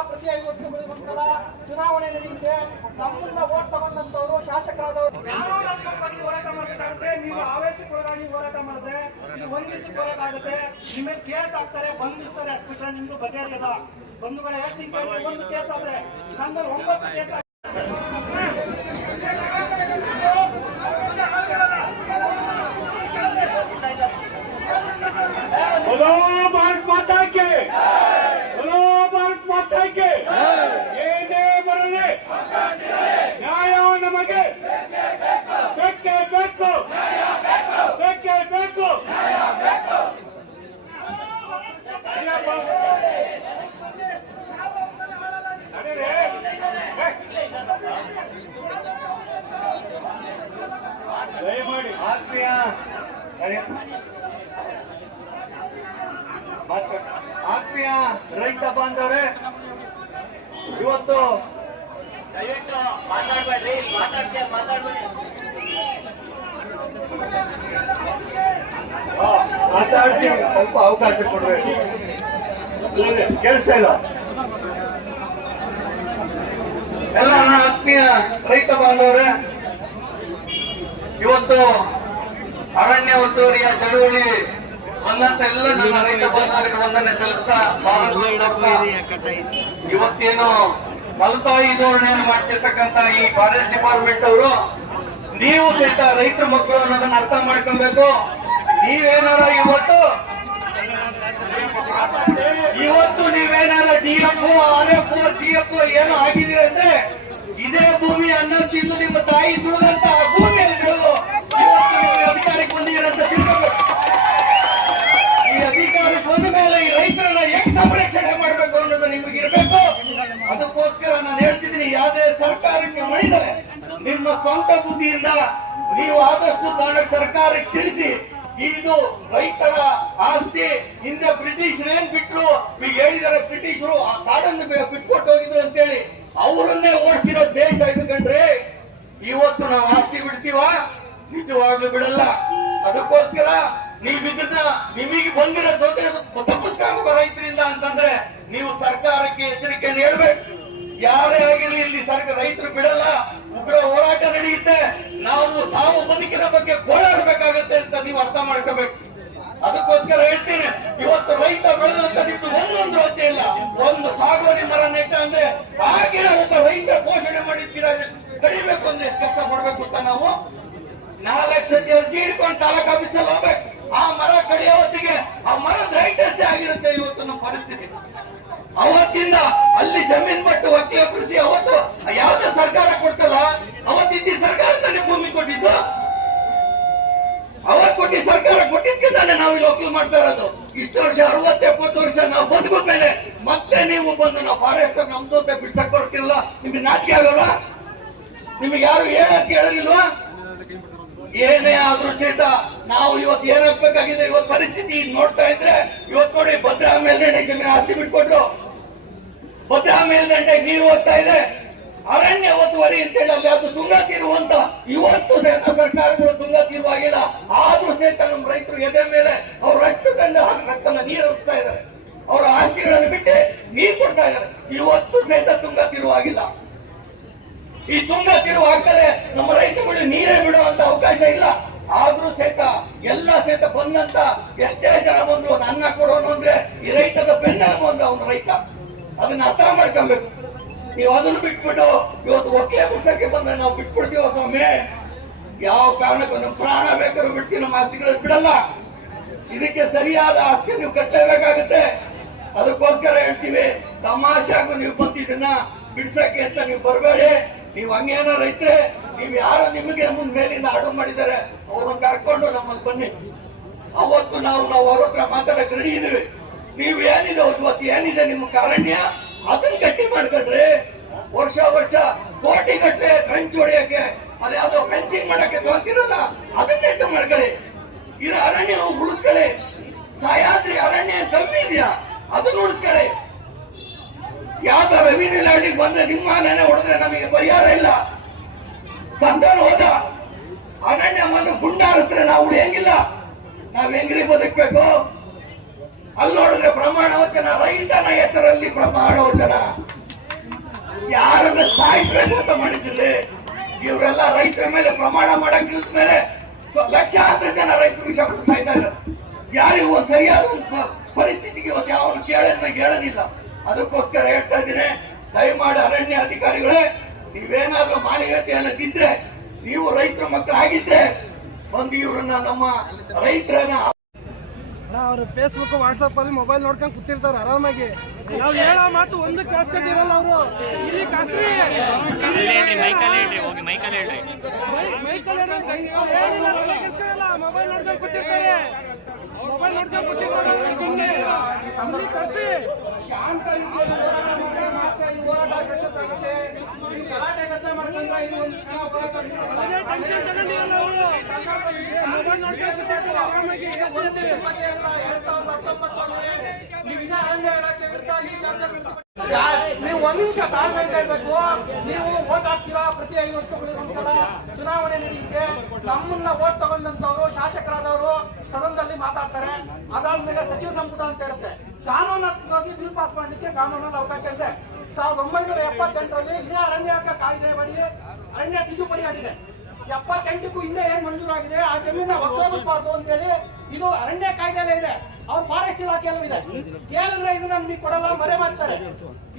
Vote ಹಾಕ್ತೀರಾ ಪ್ರತಿ ಐದು ವರ್ಷಗಳಿಗೊಂದ್ಸಲ ಚುನಾವಣೆ ನಡೆಯುತ್ತೆ. ನಮ್ಮನ್ನ ಓಟ್ ತಗೊಂಡಂತವ್ರು ಶಾಸಕರಾದವರು. ಕಾನೂನಾತ್ಮಕವಾಗಿ ಹೋರಾಟ ಮಾಡಬೇಕಾಗುತ್ತೆ. ನೀವು ಆವೇಶಕ್ಕೊಳಗಾಗಿ ಹೋರಾಟ ಮಾಡಿದ್ರೆ ನೀವು ಒಂದಿಷ್ಟು ಹೋರಾಟ ಆಗುತ್ತೆ ಕೇಸ್ ಹಾಕ್ತಾರೆ ಬಂದಿರ್ತಾರೆ ಅಷ್ಟ್ಬಿಟ್ರೆ ನಿಮ್ದು ಬಗೆಹರಿಯದ? ಬಂಧುಗಳ, ಎಷ್ಟು ಒಂದು ಕೇಸ್ ಆದ್ರೆ. ನಮ್ಮಲ್ಲಿ ಒಂಬತ್ತು ಕೇಸ್ ಆತ್ಮೀಯ ರೈತ ಬಾಂಧವರೇ, ಇವತ್ತು ದಯವಿಟ್ಟು ಮಾತಾಡ್ಬೇಡಿ, ಮಾತಾಡ್ತೀಯ, ಮಾತಾಡ್ಬೇಡಿ. ಮಾತಾಡ್ತೀವಿ ಸ್ವಲ್ಪ ಅವಕಾಶ ಕೊಡ್ಬೇಕು ಕೇಳಿಸ್ತಾ ಇಲ್ಲ. ಎಲ್ಲ ಆತ್ಮೀಯ ರೈತ ಬಾಂಧವರೇ, ಇವತ್ತು ಅರಣ್ಯ ಒತ್ತುವರಿಯ ಚಳುವಳಿ ಬಂದಂತ ಎಲ್ಲ ನಮ್ಮ ರೈತ ವಂದನೆ ಸಲ್ಲಿಸ್ತಾ ಇವತ್ತೇನು ಮಲತಾಯಿ ಧೋರಣೆಯನ್ನು ಮಾಡ್ತಿರ್ತಕ್ಕಂತ ಈ ಫಾರೆಸ್ಟ್ ಡಿಪಾರ್ಟ್ಮೆಂಟ್ ಅವರು ನೀವು ಸಹಿತ ರೈತರ ಮಕ್ಕಳು ಅನ್ನೋದನ್ನ ಅರ್ಥ ಮಾಡ್ಕೊಬೇಕು. ನೀವೇನಾರ ಇವತ್ತು ಇವತ್ತು ನೀವೇನಾರ D F R F C F ಏನು ಆಗಿದೆ ಅಂದ್ರೆ ಇದೇ ಭೂಮಿ ಅನ್ನ ತಿಂದು ನಿಮ್ಮ ತಾಯಿ ದುಡಿದಂತ ಮಣಿದರೆ ನಿಮ್ಮ ಸ್ವಂತ ಬುದ್ಧಿಯಿಂದ ನೀವು ಆದಷ್ಟು ತಾಣ ಸರ್ಕಾರಕ್ಕೆ ತಿಳಿಸಿ, ಇದು ರೈತರ ಆಸ್ತಿ, ಹಿಂದೆ ಬ್ರಿಟಿಷ್ ಏನ್ ಬಿಟ್ರು ಈಗ ಹೇಳಿದಾರೆ ಬ್ರಿಟಿಷರು, ಆ ಕಾಡನ್ನು ಬಿಟ್ಕೊಟ್ಟು ಹೋಗಿದ್ರು ಅಂತೇಳಿ ಅವರನ್ನೇ ಓಡಿಸಿರೋ ದೇಶ ಇದು ಕಂಡ್ರಿ ಇವತ್ತು ನಾವು ಆಸ್ತಿ ಬಿಡ್ತೀವ? ನಿಜವಾಗ್ಲೂ ಬಿಡಲ್ಲ. ಅದಕ್ಕೋಸ್ಕರ ನೀವ್ ಇದನ್ನ ನಿಮಗೆ ಬಂದಿರೋ ತೊಂದರೆ ತಪ್ಪಿಸ್ಕೊಂಡು ರೈತರಿಂದ ಅಂತಂದ್ರೆ ನೀವು ಸರ್ಕಾರಕ್ಕೆ ಎಚ್ಚರಿಕೆಯನ್ನು ಹೇಳ್ಬೇಕು. ಯಾರೇ ಆಗಿರಲಿ ಇಲ್ಲಿ ಸರ್ಕಾರ ರೈತರು ಬಿಡಲ್ಲ, ಉಗ್ರ ಹೋರಾಟ ನಡೆಯುತ್ತೆ. ನಾವು ಸಾವು ಬದುಕಿನ ಬಗ್ಗೆ ಹೋರಾಡಬೇಕಾಗತ್ತೆ ಅಂತ ನೀವು ಅರ್ಥ ಮಾಡ್ಕೋಬೇಕು. ಅದಕ್ಕೋಸ್ಕರ ಹೇಳ್ತೀನಿ, ಇವತ್ತು ರೈತ ಬೆಳೆದಂತ ನಿಮ್ದು ಒಂದೊಂದು ರೊತ್ತೆ ಇಲ್ಲ, ಒಂದು ಸಾಗುವಳಿ ಮರ ನೆಟ್ಟ ಅಂದ್ರೆ ಆಗಿನ ಒಬ್ಬ ರೈತ ಪೋಷಣೆ ಮಾಡಿದ ಗಿಡ ಕಡಿಬೇಕು ಅಂದ್ರೆ ಎಷ್ಟು ಕಷ್ಟ ಪಡ್ಬೇಕು ಅಂತ ನಾವು ನಾಲ್ಕು ಸತಿ ಅರ್ಜಿ ಹಿಡ್ಕೊಂಡು ತಾಲೂಕ್ ಆಫೀಸಲ್ಲಿ ಹೋಗ್ಬೇಕು. ಆ ಮರ ಕಡಿಯೋ ಹೊತ್ತಿಗೆ, ಆ ಮರದ ರೈಟ್ ಅಷ್ಟೇ ಆಗಿರುತ್ತೆ ಇವತ್ತು ನಮ್ಮ ಪರಿಸ್ಥಿತಿ? ಅವತ್ತಿಂದ ಅಲ್ಲಿ ಜಮೀನ್ ಮಟ್ಟ ಕೊಟ್ಟಿ ಸರ್ಕಾರ ಕೊಟ್ಟಿದ್ಕೆ ನಾವು ಇಲ್ಲಿ ವಕೀಲ್ ಮಾಡ್ತಾ ಇರೋದು. ಇಷ್ಟು ವರ್ಷ, ಅರವತ್ತು, ಎಪ್ಪತ್ತು ವರ್ಷ ನಾವು ಬದುಕೋದ್ಮೇಲೆ ಮತ್ತೆ ನೀವು ಬಂದು ನಾವು ಫಾರೆಸ್ಟ್ ನಮ್ದು ಅಂತ ಬಿಡ್ಸಕ್ ಬರ್ತಿಲ್ಲ ನಿಮ್ಗೆ ನಾಚಿಕೆ ಆಗಲ್ಲ ನಿಮ್ಗೆ ಯಾರು ಹೇಳಕ್ ಕೇಳಲಿಲ್ವಾ? ಏನೇ ಆದ್ರೂ ಸಹಿತ ನಾವು ಇವತ್ತು ಏನಾಗ್ಬೇಕಾಗಿದೆ? ಇವತ್ತು ಪರಿಸ್ಥಿತಿ ನೋಡ್ತಾ ಇದ್ರೆ, ಇವತ್ತು ನೋಡಿ ಭದ್ರಾ ಮೇಲ್ದಂಡೆ ಜಮೀನು ಆಸ್ತಿ ಬಿಟ್ಕೊಟ್ರು. ಭದ್ರಾ ಮೇಲ್ದಂಡೆ ನೀರು ಓದ್ತಾ ಇದೆ. ಅರಣ್ಯ ಒತ್ತುವರಿ ಅಂತ ಹೇಳಲ್ಲ ಅಲ್ಲಿ ಅದು ತುಂಗ ತೀರುವಂತ ಇವತ್ತು ಸಹಿತ ಸರ್ಕಾರಗಳು ತುಂಗ ತೀರುವಾಗಿಲ್ಲ ಆದ್ರೂ ಸಹಿತ ನಮ್ಮ ರೈತರು ಎದೆ ಮೇಲೆ ಅವ್ರ ರಕ್ತ ಹಾಕಿ ರಕ್ತನ ನೀರು ಹರಿಸ್ತಾ ಇದ್ದಾರೆ. ಅವರ ಆಸ್ತಿಗಳನ್ನು ಬಿಟ್ಟು ನೀರು ಕೊಡ್ತಾ ಇದ್ದಾರೆ. ಇವತ್ತು ಸಹಿತ ತುಂಗ ತೀರುವಾಗಿಲ್ಲ ಈ ತುಂಗ ತಿರುವು ಹಾಕದೆ ನಮ್ಮ ರೈತರುಗಳು ನೀರೇ ಬಿಡುವಂತ ಅವಕಾಶ ಇಲ್ಲ. ಆದ್ರೂ ಸಹಿತ ಎಲ್ಲ ಸಹಿತ ಬಂದಂತ ಎಷ್ಟೇ ಜನ ಬಂದ್ರು ಅನ್ನ ಕೊಡೋನು ಅಂದ್ರೆ ಈ ರೈತದ ಬೆನ್ನೆಲುಬು ಅಂದ್ರೆ ಅವನು ರೈತ. ಅದನ್ನ ಅರ್ಥ ಮಾಡ್ಕೊಬೇಕು. ನೀವು ಅದನ್ನು ಬಿಟ್ಬಿಟ್ಟು ಇವತ್ತು ಒಕ್ಕೇ ಪುಸ್ತಕಕ್ಕೆ ಬಂದ್ರೆ ನಾವು ಬಿಟ್ಬಿಡ್ತೀವ ಸ್ವಾಮಿ? ಯಾವ ಕಾರಣಕ್ಕೂ ನಮ್ಮ ಪ್ರಾಣ ಬೇಕಾದ್ರೂ ಬಿಡ್ತೀವಿ, ನಮ್ಮ ಆಸ್ತಿಗಳನ್ನು ಬಿಡಲ್ಲ. ಇದಕ್ಕೆ ಸರಿಯಾದ ಆಸ್ತಿ ನೀವು ಕಟ್ಟಲೇಬೇಕಾಗುತ್ತೆ ಅದಕ್ಕೋಸ್ಕರ ಹೇಳ್ತೀವಿ ತಮಾಷೆಗೂ ನೀವು ಬಂದಿದ್ದನ್ನ ಬಿಡ್ಸಕ್ಕೆ ಅಂತ ನೀವು ಬರಬೇಡಿ. ನೀವು ಹಂಗೇನ ಇದ್ರೆ ನೀವು ಯಾರು ನಿಮಗೆ ಮುಂದ್ ಮೇಲಿಂದ ಆರ್ಡರ್ ಮಾಡಿದ್ದಾರೆ, ಅವ್ರನ್ನ ಕರ್ಕೊಂಡು ನಮ್ಮಲ್ಲಿ ಬನ್ನಿ. ಅವತ್ತು ನಾವು ನಾವು ಅವ್ರ ಹತ್ರ ಮಾತಾಡಕ್ ರೆಡಿ ಇದೀವಿ ನೀವು ಏನಿದೆ ಇವತ್ತು ಏನಿದೆ, ನಿಮ್ಮ ಕಾರಣ್ಯ? ಅದನ್ನ ಗಟ್ಟಿ ಮಾಡ್ಕೊಂಡ್ರೆ. ವರ್ಷ ವರ್ಷ ಕೋಟಿ ಗಟ್ಟಲೆ ಟ್ರೆಂಚ್ ಹೊಡೆಯಕ್ಕೆ ಅದ್ಯಾವುದೋ ಫೆನ್ಸಿಂಗ್ ಮಾಡಕ್ಕೆ ತೋರ್ತಿರಲ್ಲ ಅದನ್ನ ಗಟ್ಟಿ ಮಾಡ್ಕೊಳ್ಳಿ. ಇರೋ ಅರಣ್ಯ ಉಳಿಸ್ಕೊಳ್ಳಿ. ಸಹ್ಯಾದ್ರಿ ಅರಣ್ಯ ಕಮ್ಮಿ ಇದೆಯಾ? ಅದನ್ನ ಉಳಿಸ್ಕೊಳ್ಳಿ. ಯಾವ್ದೋ ರೆವಿನ್ಯೂ ಲ್ಯಾಂಡಿಗೆ ಬಂದ್ರೆ ನಿಮ್ಮ ನೆನೆ ಹೊಡೆದ್ರೆ ನಮಗೆ ಪರಿಹಾರ ಇಲ್ಲ. ಸಂತಾನ ಹೋದ. ಅರಣ್ಯ ಮನೆ ಗುಂಡಾರಿಸಿದ್ರೆ ನಾವು ಉಳಿಯಂಗಿಲ್ಲ. ನಾವ್ ಹೆಂಗ್ರಿ ಬದುಕ್ಬೇಕು? ಅಲ್ಲಿ ನೋಡಿದ್ರೆ ಪ್ರಮಾಣ ವಚನ ರೈತನ ಎತ್ತರಲ್ಲಿ ಪ್ರಮಾಣ ವಚನ. ಯಾರನ್ನ ಸಾಯಿಸ್ಬೇಕು ಅಂತ ಮಾಡಿದ್ರೆ ಇವರೆಲ್ಲ ರೈತರ ಮೇಲೆ ಪ್ರಮಾಣ ಮಾಡಕ್ ನಿಲ್ದ ಮೇಲೆ ಲಕ್ಷಾಂತರ ಜನ ರೈತರು ವಿಷ ಸಾಯ್ತಾ ಇದ್ದಾರೆ. ಯಾರಿಗೂ ಒಂದ್ ಸರಿಯಾದ ಪರಿಸ್ಥಿತಿಗೆ ಒಂದು ಯಾವ ಕೇಳನ್ನ ಕೇಳಲಿಲ್ಲ ಅದಕ್ಕೋಸ್ಕರ ಹೇಳ್ತಾ ಇದ್ದೀನಿ, ದಯಮಾಡಿ ಅರಣ್ಯ ಅಧಿಕಾರಿಗಳೇ, ನೀವೇನಾದ್ರೂ ಮಾನವೀಯತೆಯನ್ನು ತಿಂದ್ರೆ, ನೀವು ರೈತರ ಮಕ್ಕಳು ಆಗಿದ್ರೆ ಒಂದು ಇವ್ರನ್ನ ನಮ್ಮ ರೈತರನ್ನ ಅವ್ರು ಫೇಸ್ಬುಕ್ ವಾಟ್ಸಪ್ ಅಲ್ಲಿ ಮೊಬೈಲ್ ನೋಡ್ಕೊಂಡು ಕೂತಿರ್ತಾರೆ ಆರಾಮಾಗಿ. ನಾವು ಹೇಳೋ ಮಾತು ಒಂದು ಕಾಸ್ಕೊಂಡಿರಲ್ಲ ಅವರು. ಇಲ್ಲಿ ಕಸ್ರಿ. ಮೊಬೈಲ್ ನೋಡ್ಕೊಂಡು ಕೂತಿರ್ತಾರೆ. ಮೊಬೈಲ್ ನೋಡ್ಕೊಂಡು ಕೂತಿರ್ತಾರೆ ಕೂತಿರ್ತಾರೆ ಆರಾಮಾಗಿ ಕರ್ಸಿ ಅಂತೀವಿ. ನೀವು ಒಂದ್ ನಿಮಿಷ ತಾಳ್ಮೆ ಇರಬೇಕು ನೀವು ಓಟ್ ಹಾಕ್ತೀರಾ ಪ್ರತಿ ಐದು ವರ್ಷಗಳಿಗೆ ಒಂದ್ಸಲ ಚುನಾವಣೆ ನಡೆಯುತ್ತೆ ನಮ್ಮನ್ನ ಓಟ್ ತಗೊಂಡಂತವ್ರು ಶಾಸಕರಾದವರು ಸದನದಲ್ಲಿ ಮಾತಾಡ್ತಾರೆ ಅದಾದ್ಮೇಲೆ ಸಚಿವ ಸಂಪುಟ ಅಂತ ಇರುತ್ತೆ ಕಾನೂನಾತ್ಮಕವಾಗಿ ಬಿಲ್ ಪಾಸ್ ಮಾಡ್ಲಿಕ್ಕೆ ಕಾನೂನಲ್ಲಿ ಅವಕಾಶ ಇದೆ ಸಾವಿರದ ಒಂಬೈನೂರ ಎಪ್ಪತ್ತೆಂಟರಲ್ಲಿ ಇದೇ ಅರಣ್ಯಕ ಕಾಯ್ದೆ ಬಳಿ ಅರಣ್ಯ ತಿದ್ದುಪಡಿ ಆಗಿದೆ. ಎಪ್ಪತ್ತೆಂಟಕ್ಕೂ ಹಿಂದೆ ಏನ್ ಮಂಜೂರಾಗಿದೆ? ಆ ಜಮೀನ ಒತ್ತೋಗಿಸಬಾರ್ದು ಅಂತ ಹೇಳಿ ಇದು ಅರಣ್ಯ ಕಾಯ್ದೆನೇ ಇದೆ. ಅವ್ರು ಫಾರೆಸ್ಟ್ ಇಲಾಖೆಯಲ್ಲೂ ಇದೆ. ಕೇಳಿದ್ರೆ ಇದನ್ನ ನಮಗೆ ಕೊಡಲ್ಲ, ಮರೆ ಮಾಡ್ತಾರೆ.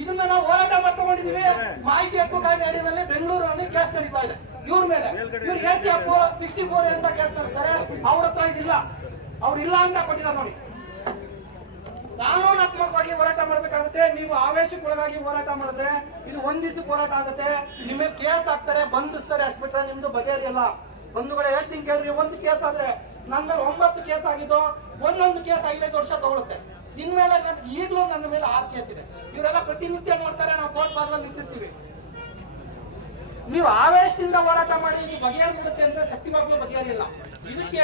ಇದನ್ನ ನಾವು ಹೋರಾಟ ಮಾಡ್ಕೊಂಡಿದೀವಿ ಮಾಹಿತಿ ಹಕ್ಕು ಕಾಯ್ದೆ ಅಡಿಯಲ್ಲಿ ಬೆಂಗಳೂರಲ್ಲಿ ಕೇಸ್ ನಡೀತಾ ಇದೆ. ಇವ್ರ ಮೇಲೆ. ಇವ್ರು ಎ ಹಕ್ಕು ಸಿಕ್ಸ್ಟಿ ಫೋರ್ ಅಂತ ಕೇಸ್ ನಡೆಸ್ತಾರೆ. ಅವ್ರ ಹತ್ರ ಇದಿಲ್ಲ. ಅವ್ರು ಇಲ್ಲ ಅಂತ ಕೊಟ್ಟಿದ್ದಾರೆ ನೋಡಿ. ಕಾನೂನಾತ್ಮಕವಾಗಿ ಹೋರಾಟ ಮಾಡಬೇಕಾಗುತ್ತೆ. ನೀವು ಆವೇಶಕ್ಕೊಳಗಾಗಿ ಹೋರಾಟ ಮಾಡಿದ್ರೆ ಇದು ಒಂದ್ ದಿವಸಕ್ಕೆ ಹೋರಾಟ ಆಗುತ್ತೆ. ನಿಮಗೆ ಕೇಸ್ ಹಾಕ್ತಾರೆ, ಬಂಧಿಸ್ತಾರೆ ಅಷ್ಟ್ಬಿಟ್ರೆ ನಿಮ್ದು ಬಗೆಹರಿಯಲ್ಲ ಕಡೆ ಹೇಳ್ತೀನಿ ಕೇಳ್ರಿ, ಒಂದು ಕೇಸ್ ಆದ್ರೆ ನನ್ನ ಮೇಲೆ ಒಂಬತ್ತು ಕೇಸ್ ಆಗಿದ್ದು ಒಂದೊಂದು ಕೇಸ್ ಐದೈದು ವರ್ಷ ತಗೊಳುತ್ತೆ. ಇನ್ಮೇಲೆ ಈಗಲೂ ನನ್ನ ಮೇಲೆ ಆರು ಕೇಸ್ ಇದೆ. ಇವರೆಲ್ಲ ಪ್ರತಿನಿತ್ಯ ಮಾಡ್ತಾರೆ, ನಾವು ಕೋರ್ಟ್ ಬಾರ್ದಲ್ಲಿ ನಿಂತಿರ್ತೀವಿ. ನೀವು ಆವೇಶದಿಂದ ಹೋರಾಟ ಮಾಡಿ, ನೀವು ಬಗೆಹರಿಬಿಡುತ್ತೆ ಅಂದ್ರೆ ಸತ್ಯವಾಗ್ಲೂ ಬಗೆಹರಿಲ್ಲ ಇದಕ್ಕೆ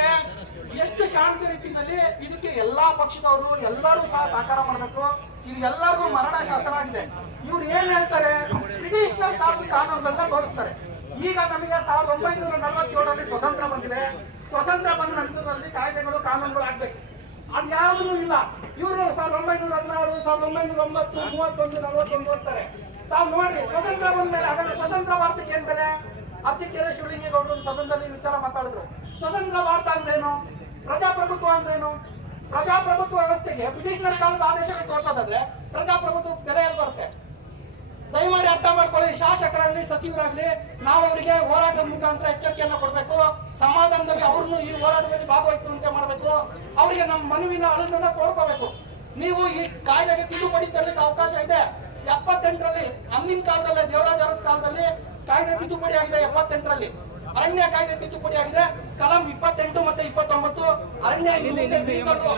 ಎಷ್ಟು ಶಾಂತಿ ರೀತಿಯಲ್ಲಿ ಇದಕ್ಕೆ ಎಲ್ಲಾ ಪಕ್ಷದವರು ಎಲ್ಲರೂ ಸಹ ಸಹಕಾರ ಮಾಡಬೇಕು. ಇದು ಎಲ್ಲರಿಗೂ ಮರಣ ಶಾಸನ ಆಗಿದೆ. ಇವ್ರು ಏನ್ ಹೇಳ್ತಾರೆ? ಟ್ರೆಡಿಷನಲ್ ಕಾನೂನು ಕಾನೂನುಗಳನ್ನ ತೋರಿಸ್ತಾರೆ. ಈಗ ನಮಗೆ ಸಾವಿರದ ಒಂಬೈನೂರ ನಲವತ್ತೇಳರಲ್ಲಿ ಸ್ವತಂತ್ರ ಬಂದಿದೆ. ಸ್ವತಂತ್ರ ಬಂದ ನಂತರದಲ್ಲಿ ಕಾಯ್ದೆಗಳು, ಕಾನೂನುಗಳು ಆಗ್ಬೇಕು. ಅದು ಯಾವುದೂ ಇಲ್ಲ. ಇವರು ಸಾವಿರದ ಒಂಬೈನೂರ ಹದಿನಾರು, ಸಾವಿರದ ಒಂಬೈನೂರ ಒಂಬತ್ತು, ಮೂವತ್ತೊಂದು, ನಲವತ್ತೊಂದು ಓದ್ತಾರೆ ತಾವು ನೋಡ್ರಿ ಸ್ವತಂತ್ರ ಬಂದ್ಮೇಲೆ ಹಾಗಾದ್ರೆ ಸ್ವತಂತ್ರ ಭಾರತಕ್ಕೆ ಏನ್ ಬೆಲೆ? ಅರ್ಚಕೆರೆ ಶಿವಲಿಂಗೇಗೌಡರು ಸದನದಲ್ಲಿ ವಿಚಾರ ಮಾತಾಡಿದ್ರು. ಸ್ವತಂತ್ರ ಭಾರತ ಅಂದ್ರೇನು? ಪ್ರಜಾಪ್ರಭುತ್ವ ಅಂದ್ರೇನು? ಪ್ರಜಾಪ್ರಭುತ್ವ ವ್ಯವಸ್ಥೆಗೆ ಬ್ರಿಟಿಷರ ಕಾಲದ ಆದೇಶಗಳು ತೋರ್ಸೋದಾದ್ರೆ ಪ್ರಜಾಪ್ರಭುತ್ವ ಬೆಲೆ ಎಲ್ಲಿ ಬರುತ್ತೆ? ದಯಮಾಡಿ ಅರ್ಥ ಮಾಡ್ಕೊಳ್ಳಿ, ಶಾಸಕರಾಗ್ಲಿ, ಸಚಿವರಾಗ್ಲಿ, ನಾವು ಅವರಿಗೆ ಹೋರಾಟದ ಮುಖಾಂತರ ಎಚ್ಚರಿಕೆಯನ್ನು ಕೊಡಬೇಕು. ಸಮಾಧಾನದಲ್ಲಿ ಅವ್ರನ್ನು ಈ ಹೋರಾಟದಲ್ಲಿ ಭಾಗವಹಿಸುವಂತೆ ಮಾಡಬೇಕು. ಅವರಿಗೆ ನಮ್ಮ ಮನವಿನ ಅಳುನನ್ನ ಕೋರ್ಕೋಬೇಕು ನೀವು ಈ ಕಾಯ್ದೆಗೆ ತಿದ್ದುಪಡಿ ತರಲಿಕ್ಕೆ ಅವಕಾಶ ಇದೆ. ಎಪ್ಪತ್ತೆಂಟರಲ್ಲಿ ಅಂದಿನ ಕಾಲದಲ್ಲಿ ದೇವರಾಜ ಅರಸ್ ಕಾಲದಲ್ಲಿ ಕಾಯ್ದೆ ತಿದ್ದುಪಡಿ ಆಗಿದೆ ಎಪ್ಪತ್ತೆಂಟರಲ್ಲಿ. ಅರಣ್ಯ ಕಾಯ್ದೆ ತಿದ್ದುಪಡಿ ಆಗಿದೆ. ಕಲಂ ಇಪ್ಪತ್ತೆಂಟು ಮತ್ತೆ ಇಪ್ಪತ್ತೊಂಬತ್ತು ಅರಣ್ಯ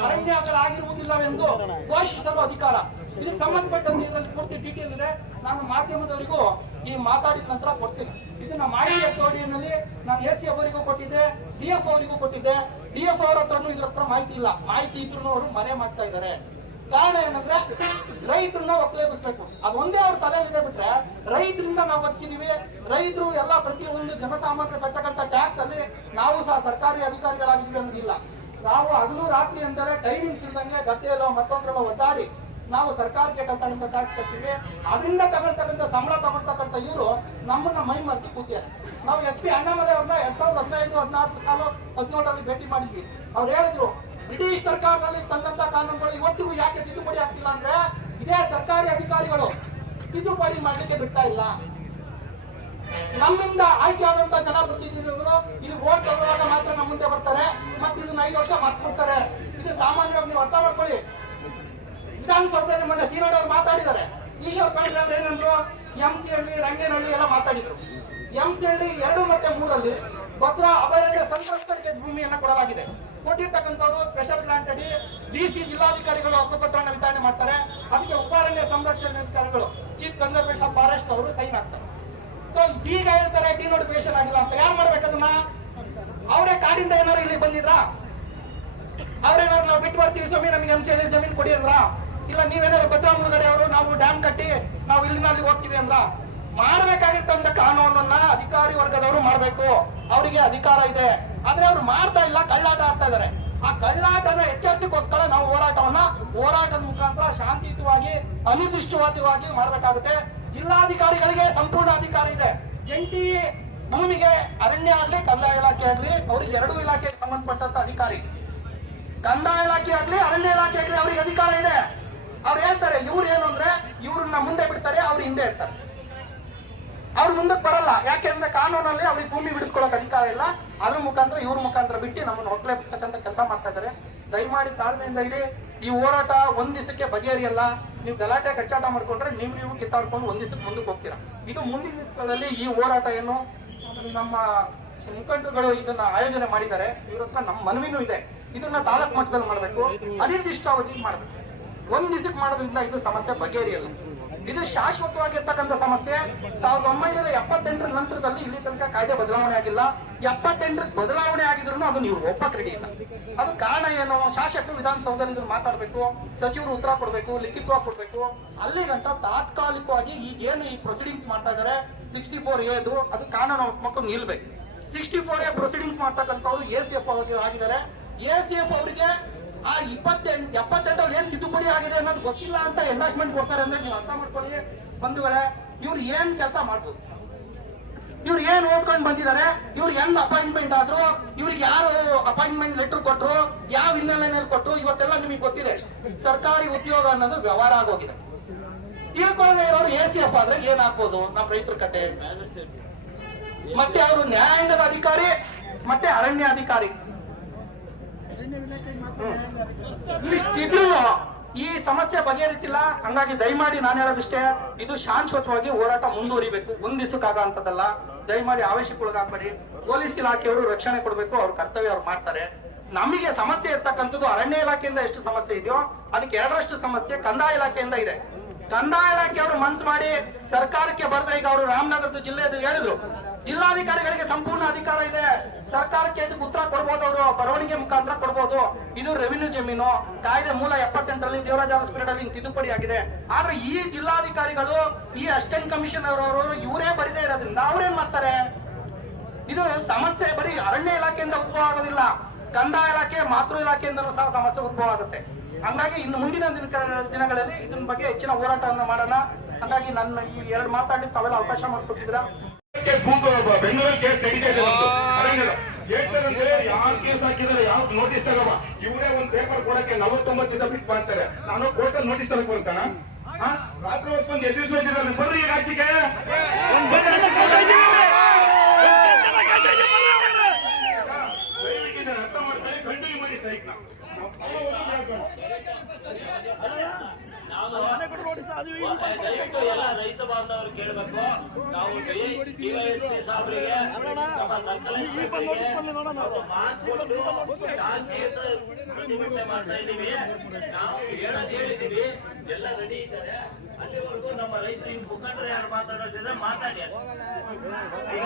ಅರಣ್ಯ ಆಗಿರುವುದಿಲ್ಲವೆಂದು ಘೋಷಿಸಲು ಅಧಿಕಾರ. ಇದಕ್ಕೆ ಸಂಬಂಧಪಟ್ಟಂತೆ ಇದರಲ್ಲಿ ಪೂರ್ತಿ ಡೀಟೇಲ್ ಇದೆ. ನಾನು ಮಾಧ್ಯಮದವರಿಗೂ ಈ ಮಾತಾಡಿದ ನಂತರ ಕೊಡ್ತೀನಿ. ಇದನ್ನ ಮಾಹಿತಿ ಅಥವಾಡಿಯಲ್ಲಿ ನಾನು ಎ ಸಿ ಅವರಿಗೂ ಕೊಟ್ಟಿದ್ದೆ ಡಿ ಎಫ್ ಅವರಿಗೂ ಕೊಟ್ಟಿದ್ದೆ. ಡಿ ಎಫ್ ಅವರ ಹತ್ರನೂ ಇದ್ರ ಹತ್ರ ಮಾಹಿತಿ ಇಲ್ಲ. ಮಾಹಿತಿ ಇದ್ರು ಅವರು ಮರೆ ಮಾಡ್ತಾ ಇದ್ದಾರೆ. ಕಾರಣ ಏನಂದ್ರೆ ರೈತರನ್ನ ಒಕ್ಕಲೇಬಿಸ್ಬೇಕು ಒಂದೇ ಅವ್ರ ತಲೆಯಲ್ಲಿದೆ ಬಿಟ್ರೆ ರೈತರಿಂದ ನಾವು ಬದುಕಿದೀವಿ. ರೈತರು ಎಲ್ಲ ಪ್ರತಿಯೊಂದು ಜನಸಾಮಾನ್ಯ ಕಟ್ಟಕಂತ ಟ್ಯಾಕ್ಸ್ ಅಲ್ಲಿ ನಾವು ಸಹ ಸರ್ಕಾರಿ ಅಧಿಕಾರಿಗಳಾಗಿದ್ದೀವಿ ಅನ್ನೋದಿಲ್ಲ. ನಾವು ಹಗಲು ರಾತ್ರಿ ಅಂತಾರೆ ಟೈಮಿಂಗ್ಸ್ ಇಲ್ದಂಗೆ ಗದ್ದೆಯಲ್ಲೋ ಮತ್ತೊಂದ್ರಲ್ಲೋ ಒದ್ದಾಡಿ ನಾವು ಸರ್ಕಾರಕ್ಕೆ ಕಟ್ಟಂತ ಟ್ಯಾಕ್ಸ್ ಕಟ್ತೀವಿ. ಅದರಿಂದ ತಗೊಳ್ತಕ್ಕಂಥ ಸಂಬಳ ತಗೊಳ್ತಕ್ಕಂಥ ಇವರು ನಮ್ಮನ್ನ ಮೈ ಮರ್ತಿ ಕೂತಿದ್ದಾರೆ. ನಾವು ಎಸ್ ಪಿ ಅಣ್ಣಾಮಲೆ ಅವ್ರನ್ನ ಎರಡ್ ಸಾವಿರದ ಹದಿನೈದು ಹದಿನಾರು ಸಾಲು ಹದಿನೇಳರಲ್ಲಿ ಭೇಟಿ ಮಾಡಿದ್ವಿ. ಅವ್ರು ಹೇಳಿದ್ರು ಬ್ರಿಟಿಷ್ ಸರ್ಕಾರದಲ್ಲಿ ತಂದಂತ ಕಾನೂನುಗಳು ಇವತ್ತಿಗೂ ಯಾಕೆ ತಿದ್ದುಪಡಿ ಆಗ್ತಿಲ್ಲ ಅಂದ್ರೆ ಇದೇ ಸರ್ಕಾರಿ ಅಧಿಕಾರಿಗಳು ತಿದ್ದುಪಡಿ ಮಾಡ್ಲಿಕ್ಕೆ ಬಿಡ್ತಾ ಇಲ್ಲ. ನಮ್ಮಿಂದ ಆಯ್ಕೆ ಆದಂತ ಜನಪ್ರತಿನಿಧಿಗಳು ಇಲ್ಲಿ ಓಟ್ ತಗೊಳ್ಳುವಾಗ ಮಾತ್ರ ನಮ್ಮ ಮುಂದೆ ಬರ್ತಾರೆ ಮತ್ತೆ ಇದನ್ನ ಐದು ವರ್ಷ ಮರ್ತ್ಬಿಡ್ತಾರೆ. ಇದು ಸಾಮಾನ್ಯವಾಗಿ ನೀವು ಅರ್ಥ ಮಾಡ್ಕೊಳ್ಳಿ. ವಿಧಾನಸೌಧದಲ್ಲಿ ಮೊನ್ನೆ ಸೀನೋಡ್ ಅವರು ಮಾತಾಡಿದ್ದಾರೆ. ಈಶ್ವರ್ ಪಾಂಡ್ರೆ ಅವ್ರು ಏನಂದ್ರು, ಎಂ ಸಿ ಹಳ್ಳಿ ರಂಗೇನಹಳ್ಳಿ ಎಲ್ಲ ಮಾತಾಡಿದ್ರು. ಎಂ ಸಿ ಹಳ್ಳಿ ಎರಡು ಮತ್ತೆ ಮೂರಲ್ಲಿ ಭದ್ರಾ ಅಭಯಾರಣ್ಯ ಸಂತ್ರಸ್ತರಿಗೆ ಭೂಮಿಯನ್ನ ಕೊಡಲಾಗಿದೆ. ಕೊಟ್ಟಿರ್ತಕ್ಕಂಥವ್ರು ಸ್ಪೆಷಲ್ ಗ್ರಾಂಟ್ ಅಡಿ ಡಿ ಸಿ ಜಿಲ್ಲಾಧಿಕಾರಿಗಳು ಹಕ್ಕುಪತ್ರವನ್ನು ವಿತರಣೆ ಮಾಡ್ತಾರೆ. ಅದಕ್ಕೆ ಉಪಾರಣ್ಯ ಸಂರಕ್ಷಣೆ ಅಧಿಕಾರಿಗಳು ಚೀಫ್ ಕನ್ಸರ್ವೇಷನ್ ಫಾರೆಸ್ಟ್ ಅವರು ಸೈನ್ ಆಗ್ತಾರೆ ಸೊ ಈಗ ಹೇಳ್ತಾರೆ ಡಿನೋಟಿಫಿಕೇಶನ್ ಆಗಿಲ್ಲ ಅಂತ ಯಾರು ಮಾಡ್ಬೇಕದನ್ನ ಅವರೇ ಕಾಡಿಂದ ಏನಾರು ಇಲ್ಲಿ ಬಂದಿದ್ರಾ? ಅವ್ರೇನಾದ್ರು ನಾವು ಬಿಟ್ಟು ಬರ್ತೀವಿ ಸ್ವಾಮಿ, ನಮಗೆ ಎಂ ಸಿ ಜಮೀನು ಕೊಡಿ ಅಂದ್ರ? ಇಲ್ಲ, ನೀವೇನಾದ್ರು ಭದ್ರಾ ಮುಳುಗಡೆ ಅವರು ನಾವು ಡ್ಯಾಮ್ ಕಟ್ಟಿ ನಾವು ಇಲ್ಲಿನ ಅಲ್ಲಿ ಹೋಗ್ತೀವಿ ಅಂದ್ರ? ಮಾಡ್ಬೇಕಾಗಿರ್ತಂತ ಕಾನೂನನ್ನ ಅಧಿಕಾರಿ ವರ್ಗದವರು ಮಾಡಬೇಕು. ಅವರಿಗೆ ಅಧಿಕಾರ ಇದೆ. ಆದ್ರೆ ಅವ್ರು ಮಾಡ್ತಾ ಇಲ್ಲ, ಕಳ್ಳಾಟ ಆಗ್ತಾ ಇದ್ದಾರೆ ಆ ಕಳ್ಳಾಟನ ಎಚ್ಚರಿಕೆಗೋಸ್ಕರ ನಾವು ಹೋರಾಟವನ್ನ ಹೋರಾಟದ ಮುಖಾಂತರ ಶಾಂತಿಯುತವಾಗಿ, ಅನಿರ್ದಿಷ್ಟವಾದವಾಗಿ ಮಾಡಬೇಕಾಗುತ್ತೆ. ಜಿಲ್ಲಾಧಿಕಾರಿಗಳಿಗೆ ಸಂಪೂರ್ಣ ಅಧಿಕಾರ ಇದೆ. ಜಂಟಿ ಭೂಮಿಗೆ ಅರಣ್ಯ ಆಗ್ಲಿ, ಕಂದಾಯ ಇಲಾಖೆ ಆಗ್ಲಿ, ಅವ್ರಿಗೆ ಎರಡು ಇಲಾಖೆಗೆ ಸಂಬಂಧಪಟ್ಟಂತ ಅಧಿಕಾರಿ. ಕಂದಾಯ ಇಲಾಖೆ ಆಗ್ಲಿ, ಅರಣ್ಯ ಇಲಾಖೆ ಆಗ್ಲಿ, ಅವ್ರಿಗೆ ಅಧಿಕಾರ ಇದೆ. ಅವ್ರು ಹೇಳ್ತಾರೆ, ಇವ್ರು ಏನು ಅಂದ್ರೆ, ಇವ್ರನ್ನ ಮುಂದೆ ಬಿಡ್ತಾರೆ, ಅವ್ರು ಹಿಂದೆ ಇರ್ತಾರೆ. ಅವ್ರು ಮುಂದಕ್ಕೆ ಬರಲ್ಲ. ಯಾಕೆಂದ್ರೆ ಕಾನೂನಲ್ಲಿ ಅವ್ರಿಗೆ ಭೂಮಿ ಬಿಡಿಸ್ಕೊಳಕ್ ಅಧಿಕಾರ ಇಲ್ಲ. ಅದ್ರ ಮುಖಾಂತರ ಇವ್ರ ಮುಖಾಂತರ ಬಿಟ್ಟು ನಮ್ಮನ್ನು ಬಿಡ್ತಕ್ಕಂಥ ಕೆಲಸ ಮಾಡ್ತಾ ಇದ್ದಾರೆ ದಯಮಾಡಿ ತಾಳ್ಮೆಯಿಂದ ಇರಿ. ಈ ಹೋರಾಟ ಒಂದ್ ದಿವಸಕ್ಕೆ ಬಗೆಹರಿಯಲ್ಲ. ನೀವು ಗಲಾಟೆ ಕಚ್ಚಾಟ ಮಾಡ್ಕೊಂಡ್ರೆ ನೀವು ನೀವು ಕಿತ್ತಾಡ್ಕೊಂಡು ಒಂದ್ ದಿವಸಕ್ಕೆ ಮುಂದಕ್ಕೆ ಹೋಗ್ತೀರಾ? ಇದು ಮುಂದಿನ ದಿವಸಗಳಲ್ಲಿ ಈ ಹೋರಾಟ ಏನು? ನಮ್ಮ ಮುಖಂಡರುಗಳು ಇದನ್ನ ಆಯೋಜನೆ ಮಾಡಿದ್ದಾರೆ. ಇವ್ರ ಹತ್ರ ನಮ್ಮ ಮನವಿನೂ ಇದೆ. ಇದನ್ನ ತಾಲೂಕು ಮಟ್ಟದಲ್ಲಿ ಮಾಡಬೇಕು. ಅನಿರ್ದಿಷ್ಟಾವಧಿ ಮಾಡಬೇಕು. ಒಂದ್ ದಿವಸಕ್ಕೆ ಮಾಡೋದ್ರಿಂದ ಇದು ಸಮಸ್ಯೆ ಬಗೆಹರಿಯಲ್ಲ. ಇದು ಶಾಶ್ವತವಾಗಿರ್ತಕ್ಕಂಥ ಸಮಸ್ಯೆ. ಸಾವಿರದ ಒಂಬೈನೂರ ಎಪ್ಪತ್ತೆಂಟರ ನಂತರದಲ್ಲಿ ಇಲ್ಲಿ ತನಕ ಕಾಯ್ದೆ ಬದಲಾವಣೆ ಆಗಿಲ್ಲ. ಎಪ್ಪತ್ತೆಂಟರ ಬದಲಾವಣೆ ಆಗಿದ್ರು ಅದು ನೀವು ಒಪ್ಪಕ್ ರೆಡಿ ಇಲ್ಲ ಅದು ಕಾರಣ ಏನು? ಶಾಸಕರು ವಿಧಾನಸೌಧದಲ್ಲಿ ಇದ್ರು ಮಾತಾಡಬೇಕು, ಸಚಿವರು ಉತ್ತರ ಕೊಡಬೇಕು, ಲಿಖಿತವಾಗಿ ಕೊಡಬೇಕು. ಅಲ್ಲಿ ಗಂಟ ತಾತ್ಕಾಲಿಕವಾಗಿ ಈಗ ಏನು ಈ ಪ್ರೊಸೀಡಿಂಗ್ಸ್ ಮಾಡ್ತಾ ಇದಾರೆ ಸಿಕ್ಸ್ಟಿ ಫೋರ್ ಎದು ಅದು ಕಾನೂನಾತ್ಮಕ ನಿಲ್ಬೇಕು. ಸಿಕ್ಸ್ಟಿ ಫೋರ್ ಎ ಪ್ರೊಸೀಡಿಂಗ್ಸ್ ಮಾಡ್ತಕ್ಕಂಥವ್ರು ಎ ಸಿ ಎಫ್ ಆಗಿದ್ದಾರೆ. ಎ ಸಿ ಎಫ್ ಅವರಿಗೆ ಆ ಇಪ್ಪತ್ತೆಂಟು ಎಪ್ಪತ್ತೆಂಟರಲ್ಲಿ ಏನ್ ತಿದ್ದುಪಡಿ ಆಗಿದೆ ಅನ್ನೋದು ಗೊತ್ತಿಲ್ಲ ಅಂತ ಎಂಡಾಸ್ಮೆಂಟ್ ಕೊಡ್ತಾರೆ ಅಂದ್ರೆ ನೀವು ಅರ್ಥ ಮಾಡ್ಕೊಳ್ಳಿ, ಬಂಧುಗಳೇ. ಇವ್ರು ಏನ್ ಕೆಲಸ ಮಾಡ್ಬೋದು? ಇವ್ರು ಏನ್ ಓದ್ಕೊಂಡು ಬಂದಿದ್ದಾರೆ? ಇವ್ರು ಹೆಂಗ್ ಅಪಾಯಿಂಟ್ಮೆಂಟ್ ಆದ್ರು? ಇವ್ರಿಗೆ ಯಾರು ಅಪಾಯಿಂಟ್ಮೆಂಟ್ ಲೆಟರ್ ಕೊಟ್ರು? ಯಾವ ಹಿನ್ನೆಲೆಯಲ್ಲಿ ಕೊಟ್ರು? ಇವತ್ತೆಲ್ಲ ನಿಮಗೆ ಗೊತ್ತಿದೆ. ಸರ್ಕಾರಿ ಉದ್ಯೋಗ ಅನ್ನೋದು ವ್ಯವಹಾರ ಆಗೋಗಿದೆ. ತಿಳ್ಕೊಳ್ಳದೆ ಇರೋರು ಎ ಸಿ ಎಫ್ ಆದ್ರೆ ಏನ್ ಹಾಕ್ಬೋದು ನಮ್ಮ ರೈತರ ಕತೆ. ಮತ್ತೆ ಅವರು ನ್ಯಾಯಾಂಗದ ಅಧಿಕಾರಿ, ಮತ್ತೆ ಅರಣ್ಯ ಅಧಿಕಾರಿ. ಇದ್ರೂ ಈ ಸಮಸ್ಯೆ ಬಗೆಹರಿತಿಲ್ಲ. ಹಂಗಾಗಿ ದಯಮಾಡಿ ನಾನು ಹೇಳೋದಿಷ್ಟೇ, ಇದು ಶಾಶ್ವತವಾಗಿ ಹೋರಾಟ ಮುಂದುವರಿಬೇಕು. ಒಂದ್ ದಿವಸಕ್ಕಾಗ ಅಂತದಲ್ಲ ದಯಮಾಡಿ ಆವೇಶಕ್ಕೊಳಗಾಗ್ಬೇಡಿ. ಪೊಲೀಸ್ ಇಲಾಖೆಯವರು ರಕ್ಷಣೆ ಕೊಡಬೇಕು. ಅವ್ರ ಕರ್ತವ್ಯ ಅವ್ರು ಮಾಡ್ತಾರೆ. ನಮಗೆ ಸಮಸ್ಯೆ ಇರ್ತಕ್ಕಂಥದ್ದು ಅರಣ್ಯ ಇಲಾಖೆಯಿಂದ ಎಷ್ಟು ಸಮಸ್ಯೆ ಇದೆಯೋ, ಅದಕ್ಕೆ ಎರಡರಷ್ಟು ಸಮಸ್ಯೆ ಕಂದಾಯ ಇಲಾಖೆಯಿಂದ ಇದೆ. ಕಂದಾಯ ಇಲಾಖೆಯವರು ಮನ್ಸು ಮಾಡಿ ಸರ್ಕಾರಕ್ಕೆ ಬರ್ತಾ ಈಗ ಅವರು ರಾಮನಗರದ ಜಿಲ್ಲೆಯದು ಹೇಳಿದ್ರು. ಜಿಲ್ಲಾಧಿಕಾರಿಗಳಿಗೆ ಸಂಪೂರ್ಣ ಅಧಿಕಾರ ಇದೆ. ಸರ್ಕಾರಕ್ಕೆ ಇದಕ್ಕೆ ಉತ್ತರ ಕೊಡ್ಬೋದು ಅವರು, ಬರವಣಿಗೆ ಮುಖಾಂತರ ಕೊಡ್ಬೋದು. ಇದು ರೆವಿನ್ಯೂ ಜಮೀನು. ಕಾಯ್ದೆ ಮೂಲ ಎಪ್ಪತ್ತೆಂಟರಲ್ಲಿ ದೇವರಾಜ ಅಲ್ಲಿ ತಿದ್ದುಪಡಿ ಆಗಿದೆ. ಆದ್ರೆ ಈ ಜಿಲ್ಲಾಧಿಕಾರಿಗಳು, ಈ ಅಸಿಸ್ಟೆಂಟ್ ಕಮಿಷನ್ ಅವರು ಇವರೇ ಬರೀದೇ ಇರೋದ್ರಿಂದ ಅವ್ರೇನ್ ಮಾಡ್ತಾರೆ? ಇದು ಸಮಸ್ಯೆ ಬರೀ ಅರಣ್ಯ ಇಲಾಖೆಯಿಂದ ಉದ್ಭವ ಆಗೋದಿಲ್ಲ. ಕಂದಾಯ ಇಲಾಖೆ, ಮಾತೃ ಇಲಾಖೆಯಿಂದಲೂ ಸಹ ಸಮಸ್ಯೆ ಉದ್ಭವ ಆಗುತ್ತೆ. ಹಂಗಾಗಿ ಇನ್ನು ಮುಂದಿನ ದಿನ- ದಿನಗಳಲ್ಲಿ ಇದನ್ನ ಬಗ್ಗೆ ಹೆಚ್ಚಿನ ಹೋರಾಟವನ್ನು ಮಾಡೋಣ. ಹಂಗಾಗಿ ನನ್ನ ಈ ಎರಡು ಮಾತಾಡಿ ತಾವೆಲ್ಲ ಅವಕಾಶ ಮಾಡಿಕೊಟ್ಟಿದ್ರ ಬೆಂಗಳೂರಲ್ಲಿ ಕೇಸ್ ಕೇಸ್ ಹಾಕಿದ್ರೆ ಯಾವ ನೋಟಿಸ್ ಇವರೇ ಒಂದ್ ಪೇಪರ್ ಕೊಡಕ್ಕೆ ನಲವತ್ತೊಂಬತ್ತು ದಿವಸ ಬಿಟ್ಟು ನಾನು ನೋಟಿಸ್ ಬರ್ರಿ ದಯವಿಟ್ಟು ಎಲ್ಲ ರೈತ ಬಾಂಧವರು ಕೇಳಬೇಕು ನಾವು ಮಾಡ್ತಾ ಇದ್ದೀವಿ. ನಾವು ಹೇಳೋದು ಹೇಳಿದ್ದೀವಿ ಎಲ್ಲ ರೆಡಿ ಇದ್ದಾರೆ. ಅಲ್ಲಿವರೆಗೂ ನಮ್ಮ ಇನ್ನು ಮುಖಂಡರು ಯಾರು ಮಾತಾಡೋದಿದ್ರೆ ಮಾತಾಡಿ. ಈಗ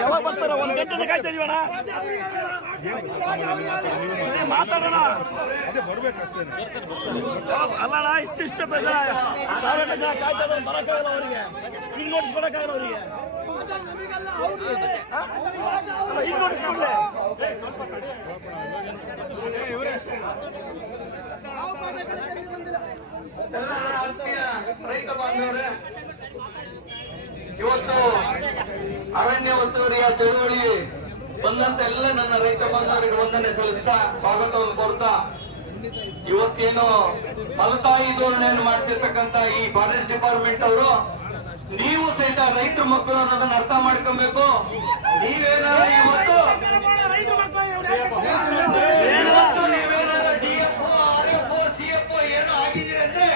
ಯಾವಾಗ ಬರ್ತಾರ? ಒಂದ್ ಗಂಟೆ ಕಾಯ್ತಾ ಇದೀವಣ ಮಾತಾಡೋಣ. ಅಲ್ಲಣ್ಣ ಇಷ್ಟಿಷ್ಟ ಸಾವಿರ ಜನ ಕಾಯ್ತಾ ಇದ್ದಾರೆ, ಬರಕ್ಕಾಗಲ್ಲ ಅವರಿಗೆ. ಹಿಂಗ್ ಕೊಡಕ್ಕಾಗಲ್ಲ ಅವರಿಗೆ. ರೈತ ಬಾಂಧವರೇ ಇವತ್ತು ಅರಣ್ಯ ಒತ್ತುವರಿಯ ಚಳುವಳಿ ಬಂದಂತ ಎಲ್ಲ ನನ್ನ ರೈತ ಬಾಂಧವರಿಗೆ ವಂದನೆ ಸಲ್ಲಿಸ್ತಾ ಸ್ವಾಗತವನ್ನು ಕೋರ್ತಾ ಇವತ್ತೇನು ಮಲತಾಯಿ ಧೋರಣೆಯನ್ನು ಮಾಡ್ತಿರ್ತಕ್ಕಂತ ಈ ಫಾರೆಸ್ಟ್ ಡಿಪಾರ್ಟ್ಮೆಂಟ್ ಅವರು ನೀವು ಸಹಿತ ರೈತರ ಮಕ್ಕಳು ಅನ್ನೋದನ್ನ ಅರ್ಥ ಮಾಡ್ಕೊಬೇಕು. ನೀವೇನಾರ ಇವತ್ತು ಇವತ್ತು ನೀವೇನಾರ D F R F C F ಏನೋ ಆಗಿದ್ದೀರಿ ಅಂದ್ರೆ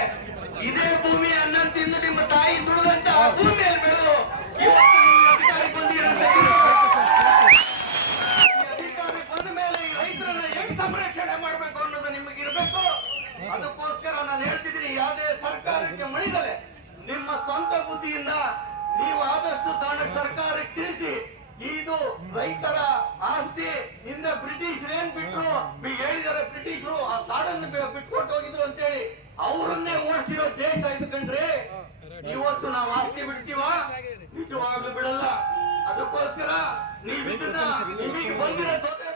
ಇದೇ ಭೂಮಿ ಅನ್ನ ತಿಂದು ನಿಮ್ಮ ತಾಯಿ ದುಡಿದಂತ ಭೂಮಿಯಲ್ಲಿ ಬೆಳೆದು ಇವತ್ತು ನೀವು ಅಧಿಕಾರಕ್ಕೆ ಬಂದಿರಂತ ಅಧಿಕಾರಕ್ಕೆ ಮೇಲೆ ರೈತರನ್ನ ಹೆಂಗ್ ಸಂರಕ್ಷಣೆ ಮಾಡ್ಬೇಕು ಅನ್ನೋದು ನಿಮಗೆ ಇರಬೇಕು ಅದಕ್ಕೋಸ್ಕರ ನಾನು ಹೇಳ್ತಿದ್ದೀನಿ, ಯಾವುದೇ ಸರ್ಕಾರಕ್ಕೆ ಮಣಿದಲೆ. ನಿಮ್ಮ ಸ್ವಂತ ಬುದ್ಧಿಯಿಂದ ನೀವು ಆದಷ್ಟು ತಾಣ ಸರ್ಕಾರಕ್ಕೆ ತಿಳಿಸಿ, ಇದು ರೈತರ ಆಸ್ತಿ. ಹಿಂದೆ ಬ್ರಿಟಿಷ್ ಏನ್ ಬಿಟ್ರು? ಹೇಳಿದಾರೆ ಬ್ರಿಟಿಷರು, ಆ ಕಾಡನ್ನು ಬಿಟ್ಕೊಟ್ಟು ಹೋಗಿದ್ರು ಅಂತೇಳಿ. ಅವರನ್ನೇ ಓಡಿಸಿರೋ ದೇಶ ಇದು ಕಂಡ್ರಿ ಇವತ್ತು ನಾವು ಆಸ್ತಿ ಬಿಡ್ತೀವ? ನಿಜವಾಗ್ಲೂ ಬಿಡಲ್ಲ. ಅದಕ್ಕೋಸ್ಕರ ನೀವು ಇದನ್ನ ನಿಮಗೆ ಬಂದಿರೋ ತೊಂದ್ರೆ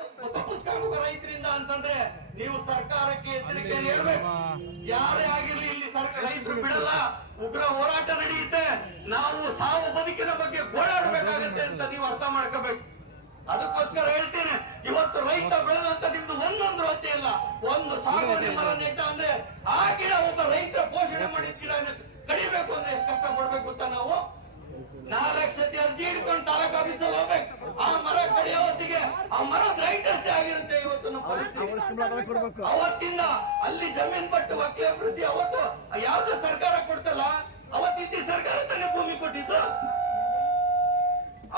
ತಪ್ಪಿಸ್ಕೊಳ್ಬೇಕು ರೈತರಿಂದ ಅಂತಂದ್ರೆ ನೀವು ಸರ್ಕಾರಕ್ಕೆ ಎಚ್ಚರಿಕೆ ನೀಡಬೇಕು. ಯಾರೇ ಆಗಿರ್ಲಿ ಇಲ್ಲಿ ಸರ್ಕಾರ ರೈತರು ಬಿಡಲ್ಲ. ಉಗ್ರ ಹೋರಾಟ ನಡೆಯುತ್ತೆ. ನಾವು ಸಾವು ಬದುಕಿನ ಬಗ್ಗೆ ಗೋಳಾಡಬೇಕಾಗತ್ತೆ ಅಂತ ನೀವು ಅರ್ಥ ಮಾಡ್ಕೋಬೇಕು. ಅದಕ್ಕೋಸ್ಕರ ಹೇಳ್ತೇನೆ ಇವತ್ತು ರೈತ ಬೆಳೆದಂತ ನಿಮ್ದು ಒಂದೊಂದು ಹತ್ತೆ ಇಲ್ಲ ಒಂದು ಸಾಗುವಳಿ ಮರ ನೆಟ್ಟ ಅಂದ್ರೆ ಆ ಗಿಡ ಒಬ್ಬ ರೈತರ ಪೋಷಣೆ ಮಾಡಿದ ಗಿಡ ಕಡಿಬೇಕು ಅಂದ್ರೆ ಎಷ್ಟು ಕಷ್ಟ ಪಡ್ಬೇಕು ಅಂತ ನಾವು ನಾಲ್ಕು ಸತಿ ಅರ್ಜಿ ಹಿಡ್ಕೊಂಡು ತಾಲೂಕ್ ಆಫೀಸಲ್ಲಿ ಹೋಗ್ಬೇಕು. ಆ ಮರ ಕಡಿಯೋ ಹೊತ್ತಿಗೆ ಆ ಮರದ ರೈಟ್ ಅಷ್ಟೇ ಆಗಿರುತ್ತೆ ಇವತ್ತು ನಮ್ಮ ಪರಿಸ್ಥಿತಿ ಅವತ್ತಿಂದ ಅಲ್ಲಿ ಜಮೀನ್ ಪಟ್ಟು ಒಕ್ಕಲೆಬ್ರಿಸಿ ಅವತ್ತು ಯಾವ್ದು ಸರ್ಕಾರ ಕೊಡ್ತಲ್ಲ ಅವತ್ತಿದ್ದ ಸರ್ಕಾರ ತಾನೇ ಭೂಮಿ ಕೊಟ್ಟಿದ್ದು.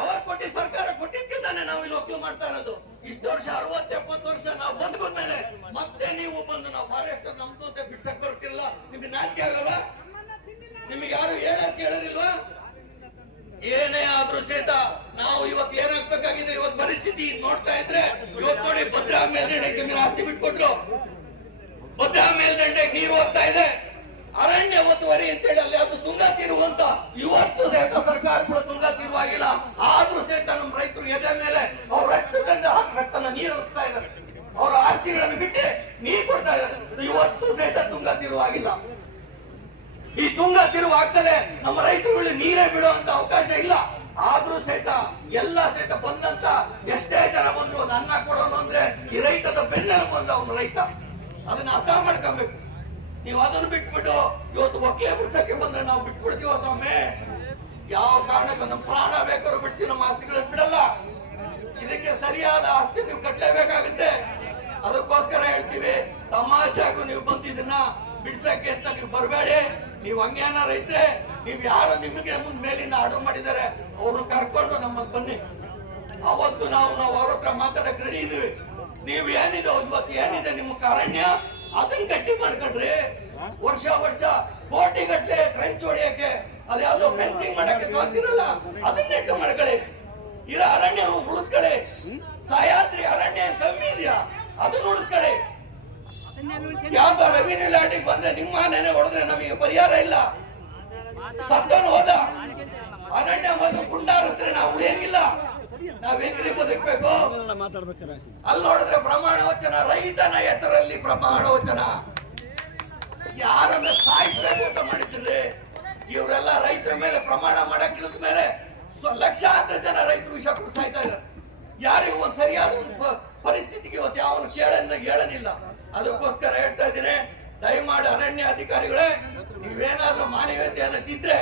ಅವರ್ ಕೊಟ್ಟಿ ಸರ್ಕಾರ ಕೊಟ್ಟಿದ್ದಾನೆ ನಾವು ಇಲ್ಲಿ ಒಕ್ಕಲು ಮಾಡ್ತಾ ಇರೋದು. ಇಷ್ಟು ವರ್ಷ ಅರವತ್ತು ಎಪ್ಪತ್ತು ವರ್ಷ ನಾವು ಬಂದ್ ಮೇಲೆ ಮತ್ತೆ ನೀವು ಬಂದು ನಾವು ಫಾರೆಸ್ಟ್ ನಮ್ದು ಅಂತ ಬಿಡ್ಸಕ್ ಬರ್ತಿಲ್ಲ ನಿಮ್ಗೆ ನಾಚಿಕೆ ಆಗಲ್ವಾ? ನಿಮಗೆ ಯಾರು ಹೇಳಕ್ ಕೇಳೋದಿಲ್ವಾ ಏನೇ ಆದ್ರೂ ಸಹಿತ ನಾವು ಇವತ್ತು ಏನಾಗ್ಬೇಕಾಗಿದೆ ಇವತ್ತು ಪರಿಸ್ಥಿತಿ ನೋಡ್ತಾ ಇದ್ರೆ ಇವತ್ತು ನೋಡಿ ಭದ್ರಾ ಮೇಲ್ದಂಡೆ ಜಮೀನು ಆಸ್ತಿ ಬಿಟ್ಕೊಟ್ರು. ಭದ್ರಾ ಮೇಲ್ದಂಡೆ ನೀರು ಹೋಗ್ತಾ ಇದೆ. ಅರಣ್ಯ ಒತ್ತುವರಿ ಅಂತೇಳಿ ಅಲ್ಲಿ ಅದು ತುಂಗಾ ತೀರು ಅಂತ ಇವತ್ತು ಸಹಿತ ಸರ್ಕಾರ ಕೂಡ ತುಂಗಾ ತಿರುವಾಗಿಲ್ಲ. ಆಗಿಲ್ಲ ಆದ್ರೂ ಸಹಿತ ನಮ್ಮ ರೈತರು ಎದೆ ಮೇಲೆ ಅವ್ರ ರಕ್ತದಂಡ ಹಾಕಿ ರಕ್ತನ ನೀರು ಹರಿಸ್ತಾ ಇದ್ದಾರೆ. ಅವರ ಆಸ್ತಿಗಳನ್ನು ಬಿಟ್ಟು ನೀರು ಕೊಡ್ತಾ ಇದ್ದಾರೆ. ಇವತ್ತು ಸಹಿತ ತುಂಗಾ ತಿರುವಾಗಿಲ್ಲ. ಈ ತುಂಗ ತಿರುವು ಆಗ್ತದೆ ನಮ್ಮ ರೈತರುಗಳು ನೀರೇ ಬಿಡುವಂತ ಅವಕಾಶ ಇಲ್ಲ. ಆದ್ರೂ ಸಹಿತ ಎಲ್ಲ ಸಹಿತ ಬಂದಂತ ಎಷ್ಟೇ ಜನ ಬಂದ್ರು ಅನ್ನ ಕೊಡೋನು ಅಂದ್ರೆ ಈ ರೈತದ ಬೆನ್ನೆಲು ಬಂದ ಅವನು ರೈತ. ಅದನ್ನ ಅರ್ಥ ಮಾಡ್ಕೊಬೇಕು. ನೀವು ಅದನ್ನು ಬಿಟ್ಬಿಟ್ಟು ಇವತ್ತು ಒಕ್ಕಲೆ ಬಿಡ್ಸಕ್ಕೆ ಬಂದ್ರೆ ನಾವು ಬಿಟ್ಬಿಡ್ತೀವ ಸ್ವಾಮಿ? ಯಾವ ಕಾರಣಕ್ಕೂ ನಮ್ಮ ಪ್ರಾಣ ಬೇಕಾದ್ರೂ ಬಿಡ್ತೀವಿ, ನಮ್ಮ ಆಸ್ತಿಗಳನ್ನ ಬಿಡಲ್ಲ. ಇದಕ್ಕೆ ಸರಿಯಾದ ಆಸ್ತಿ ನೀವು ಕಟ್ಟಲೇಬೇಕಾಗುತ್ತೆ ಅದಕ್ಕೋಸ್ಕರ ಹೇಳ್ತೀವಿ ತಮಾಷೆಗೂ ನೀವು ಬಂದಿದ್ದನ್ನ ಬಿಡ್ಸಕ್ಕೆ ಅಂತ ನೀವು ಬರಬೇಡಿ. ನೀವು ಹಂಗೇನಾರ ಇದ್ರೆ ನೀವು ಯಾರು ನಿಮಗೆ ಮುಂದ್ ಮೇಲಿಂದ ಆರ್ಡರ್ ಮಾಡಿದ್ದಾರೆ ಅವರು ಕರ್ಕೊಂಡು ನಮ್ಮಲ್ಲಿ ಬನ್ನಿ. ಅವತ್ತು ನಾವು ನಾವು ಅವ್ರ ಹತ್ರ ಮಾತಾಡಕ್ ರೆಡಿ ಇದೀವಿ. ನೀವು ಏನಿದೆ, ಇವತ್ತು ಏನಿದೆ ನಿಮ್ಮ ಕಾರಣ್ಯ? ಅದನ್ನ ಗಟ್ಟಿ ಮಾಡ್ಕೊಂಡ್ರಿ. ವರ್ಷ ವರ್ಷ ಕೋಟಿ ಗಟ್ಟಲೆ ಟ್ರೆಂಚ್ ಹೊಡಿಯಕ್ಕೆ ಅದ್ಯಾವುದೋ ಫೆನ್ಸಿಂಗ್ ಮಾಡಕ್ಕೆ ತಗೊಂತಿರಲ್ಲ ಅದನ್ನ ನೆಟ್ಟು ಮಾಡ್ಕೊಳ್ಳಿ. ಇರೋ ಅರಣ್ಯ ಉಳಿಸ್ಕೊಳ್ಳಿ. ಸಹ್ಯಾದ್ರಿ ಅರಣ್ಯ ಕಮ್ಮಿ ಇದೆಯಾ, ಅದನ್ನ ಉಳಿಸ್ಕೊಳ್ಳಿ. ಯಾವ್ದೋ ರೆವಿನ್ಯೂ ಲ್ಯಾಂಡಿಗೆ ಬಂದ್ರೆ ನಿಮ್ಮ ನೆನೆ ಹೊಡೆದ್ರೆ ನಮಗೆ ಪರಿಹಾರ ಇಲ್ಲ. ಸತ್ತನು ಹೋದ. ಅರಣ್ಯ ಬಂದು ಗುಂಡಾರಿಸಿದ್ರೆ ನಾವು ಉಳಿಯಂಗಿಲ್ಲ. ನಾವ್ ಹೆಂಗ್ರಿ ಬದುಕ್ಬೇಕು? ಅಲ್ಲಿ ನೋಡಿದ್ರೆ ಪ್ರಮಾಣ ವಚನ ರೈತನ ಎತ್ತರಲ್ಲಿ ಪ್ರಮಾಣ ವಚನ ಯಾರನ್ನ ಸಾಯಿಸ್ಬೇಕು ಅಂತ ಮಾಡಿದ್ರೆ ಇವರೆಲ್ಲ ರೈತರ ಮೇಲೆ ಪ್ರಮಾಣ ಮಾಡಕ್ ಇಳಿದ ಮೇಲೆ ಲಕ್ಷಾಂತರ ಜನ ರೈತರು ವಿಷ ಕುಡಿದು ಸಾಯ್ತಾ ಇದ್ದಾರೆ. ಯಾರಿಗೂ ಒಂದು ಸರಿಯಾದ ಪರಿಸ್ಥಿತಿಗೆ ಇವತ್ತು ಯಾವನು ಕೇಳನ್ನ ಹೇಳನಿಲ್ಲ. ಅದಕ್ಕೋಸ್ಕರ ಹೇಳ್ತಾ ಇದ್ದೀನಿ, ದಯಮಾಡಿ ಅರಣ್ಯ ಅಧಿಕಾರಿಗಳೇ, ನೀವೇನಾದ್ರೂ ಮಾನವೀಯತೆಯನ್ನ ತಿದ್ರೆ,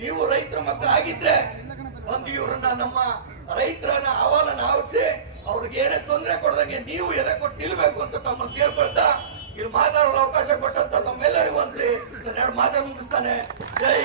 ನೀವು ರೈತರ ಮಕ್ಕಳು ಆಗಿದ್ರೆ ಒಂದು ಇವರನ್ನ ನಮ್ಮ ರೈತರನ್ನ ಅಹವಾಲನ್ನ ಆವರಿಸಿ, ಅವ್ರಿಗೆ ಏನೇ ತೊಂದರೆ ಕೊಡದಂಗೆ ನೀವು ಎದೆ ಕೊಟ್ಟು ನಿಲ್ಬೇಕು ಅಂತ ತಮ್ಮನ್ನು ಕೇಳ್ಕೊಳ್ತಾ, ಇಲ್ಲಿ ಮಾತಾಡಲು ಅವಕಾಶ ಕೊಟ್ಟಂತ ತಮ್ಮೆಲ್ಲರಿಗೂ ಒಂದ್ರಿ ನಾನು ಮಾತಾಡಿ ಮುಗಿಸ್ತಾನೆ ಜೈ.